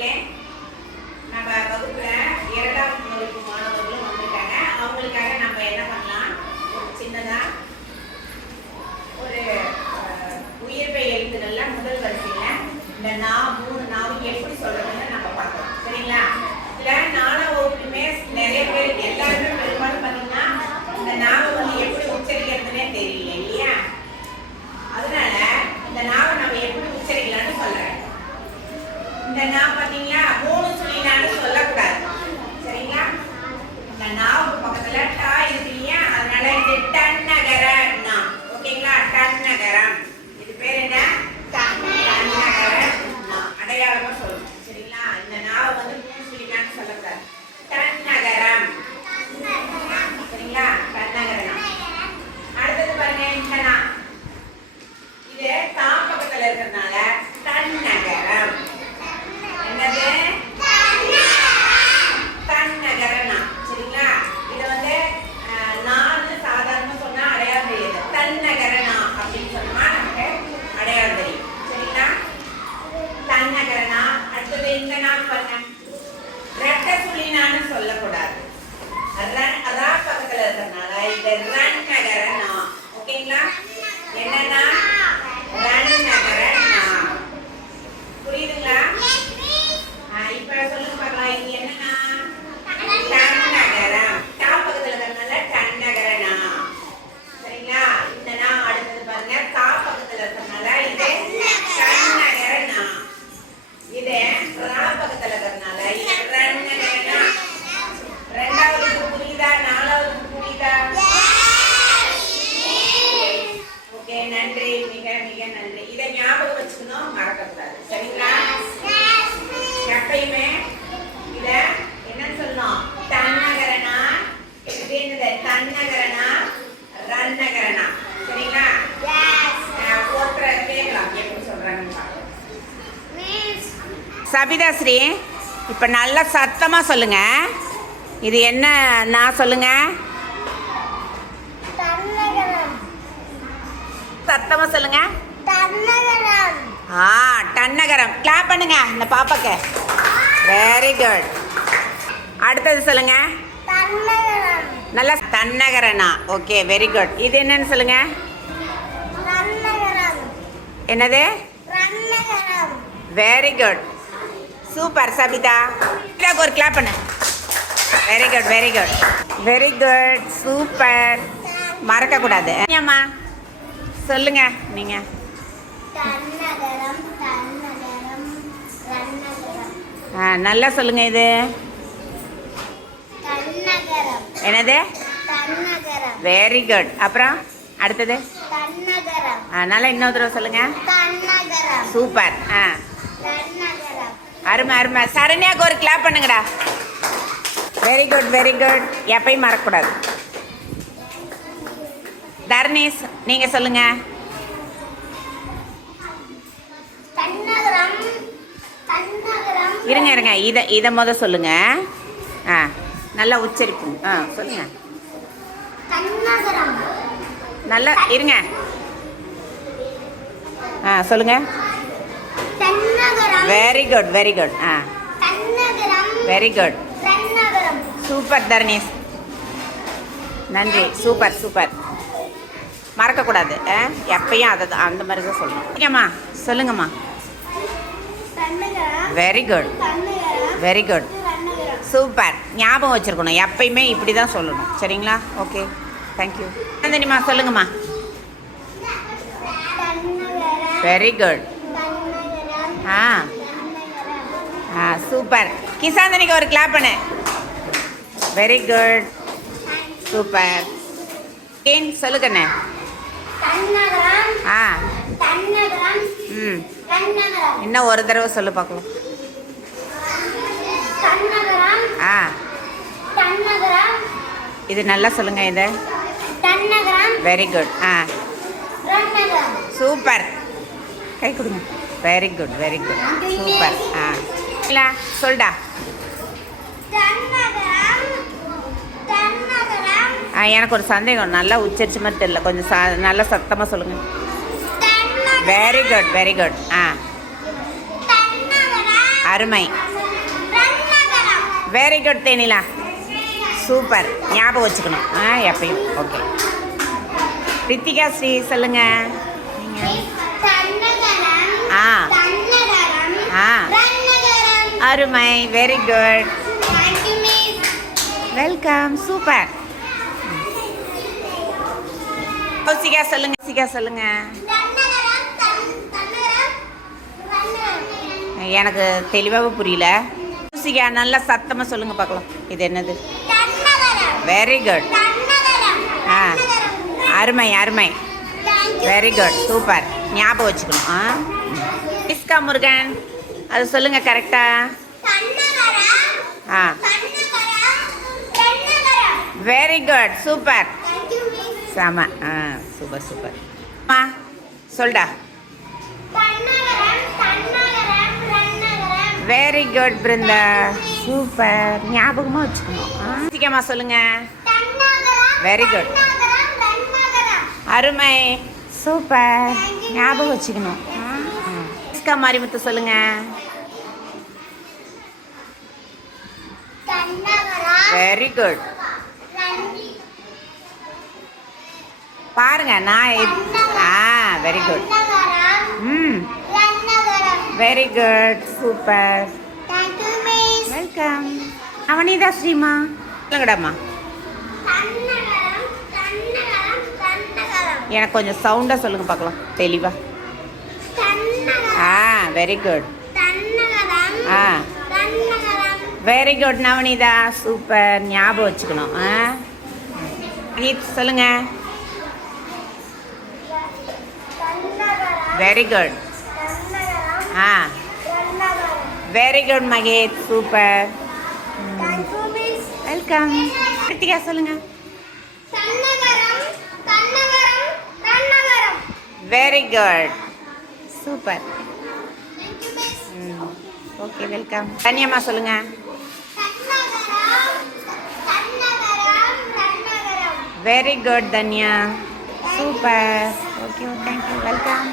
மாணவர்களே நம்ம வகுப்பில் இரண்டாம் வகுப்பு மாணவர்களும் வந்திருக்காங்க. அவங்களுக்காக நம்ம என்ன பண்ணலாம்? ஒரு சின்னதா ஒரு அஹ், எழுத்துக்கள்ல முதல் வரிசையில இந்த நா மூணு நாவும் எப்படி சொல்றதுன்னு நம்ம பார்க்கலாம். சரிங்களா? இதுல நாலாம் வகுப்புமே நிறைய பேர் எல்லாருமே பெரும்பாலும் பார்த்தீங்கன்னா இந்த நாவை வந்து எப்படி உச்சரிக்கிறதுனே தெரியல இல்லையா? அதனால இந்த நாவை நம்ம எப்படி உச்சரிக்கலாம்னு சொல்றேன். இந்த நா என்னது தன்னகரனா ரன்னகரனா. சரிங்களா? கேட்கலாம். எப்படி. சபிதாஸ்ரீ இப்போ நல்லா சத்தமாக சொல்லுங்க. இது என்ன நான் சொல்லுங்க. சத்தமாக சொல்லுங்க. ஆ டன்னகரம் கிளாப் பண்ணுங்க இந்த பாப்பாக்கு. வெரி குட் அடுத்தது சொல்லுங்க. நல்லா தன்னகரனா? ஓகே வெரி குட் இது என்னன்னு சொல்லுங்க. என்னது? Very good super Sabitha. ஒரு கிளாப் பண்ணு. Very good very good very good super மறக்கக்கூடாது. ஏம்மா சொல்லுங்க ஆ நல்லா சொல்லுங்க இது. என்னது? வெரி குட் அப்புறம் அடுத்தது? நல்லா இன்னொரு தடவை சொல்லுங்க. சூப்பர் ஆ. அருமை அருமை. சரண்யாக்கு ஒரு கிளாப் பண்ணுங்கடா. வெரி குட் வெரி குட் எப்பயும் மறக்கக்கூடாது. தர்ணீஸ் நீங்கள் சொல்லுங்க. தன்னகரம். தன்னகரம். இருங்க இருங்க. இதை இதை முத சொல்லுங்க. ஆ. நல்லா உச்சரிக்கும் ஆ சொல்லுங்க. நல்லா இருங்க. ஆ சொல்லுங்க. வெரி குட் வெரி குட் ஆ. வெரி குட் சூப்பர் தர்ணீஸ் நன்றி. சூப்பர் சூப்பர் மறக்கக்கூடாது. ஆ? எப்பயும் அதை அந்த மாதிரி தான் சொல்லணும். ஓகேம்மா? சொல்லுங்கம்மா. Very good very good super. ஞாபகம் வச்சுருக்கணும். எப்பயுமே இப்படி தான் சொல்லணும். சரிங்களா? ஓகே தேங்க்யூ நந்தினிமா சொல்லுங்கம்மா. வெரி குட் ஆ. ஆ சூப்பர். கிசாந்தனிக்கு ஒரு கிளாப் பண்ணு. Very good super. ஏன் சொல்லுங்கண்ணே. ஆ. ம். இன்னும் ஒரு தடவை சொல்லு பார்க்கலாம். ஆ. தன்னகரம் இது நல்லா சொல்லுங்க இது. தன்னகரம் வெரி குட் ஆ. சூப்பர். கை கொடுங்க. Very good very good super. ஆ. இல்லை சொல்டா. ஆ எனக்கு ஒரு சந்தேகம். நல்லா உச்சரிச்ச மாதிரி தெரியல. கொஞ்சம் சா நல்லா சத்தமாக சொல்லுங்கள் வெரி குட் வெரி குட் ஆ. அருமை. வெரி குட் தேனிலா சூப்பர் ஞாபகம் வச்சுக்கணும். ஆ எப்பயும். ஓகே ரித்திகா ஸ்ரீ சொல்லுங்க. ஆ. ஆ. அருமை. Very good welcome super Kausika சொல்லுங்க. கௌசிகா சொல்லுங்க. எனக்கு தெளிவாக புரியல. கௌசிகா நல்லா சத்தமாக சொல்லுங்க பார்க்கலாம். இது என்னது? வெரி குட் ஆ. அருமை அருமை. வெரி குட் சூப்பர் ஞாபகம் வச்சுக்கணும். ஆ? இஸ்கா முருகன். அது சொல்லுங்க கரெக்டா தன்னகரம். ஆ. Very good super. செம. ஆ சூப்பர் சூப்பர் சொல்டா. Very good Brindha. சூப்பர் ஞாபகமாக வச்சுக்கணும். சீக்கிரமா சொல்லுங்க. தன்னகரம் ரன்னகரம் அருமை. சூப்பர் ஞாபகம் வச்சுக்கணும். இஸ்கா மாரிமுத்து சொல்லுங்க. வெரி குட் பாருங்க நான் ஆ வெரி குட் ம். Very good super. Welcome Avanitha Sreema தன்னகரம் எனக்கு கொஞ்சம் சவுண்டாக சொல்லுங்க பார்க்கலாம். தெளிவா. தன்னகரம் ஆ வெரி குட் ஆ. வெரி குட் நவனிதா சூப்பர் ஞாபகம் வச்சுக்கணும். ஆ. கீத் சொல்லுங்க. தன்னகரம் வெரி குட் ஆ. Very good Maheth super. Welcome Krithika சொல்லுங்க. Very good super. Okay welcome தனியம்மா சொல்லுங்க. Very good Dhanya super okay thank you welcome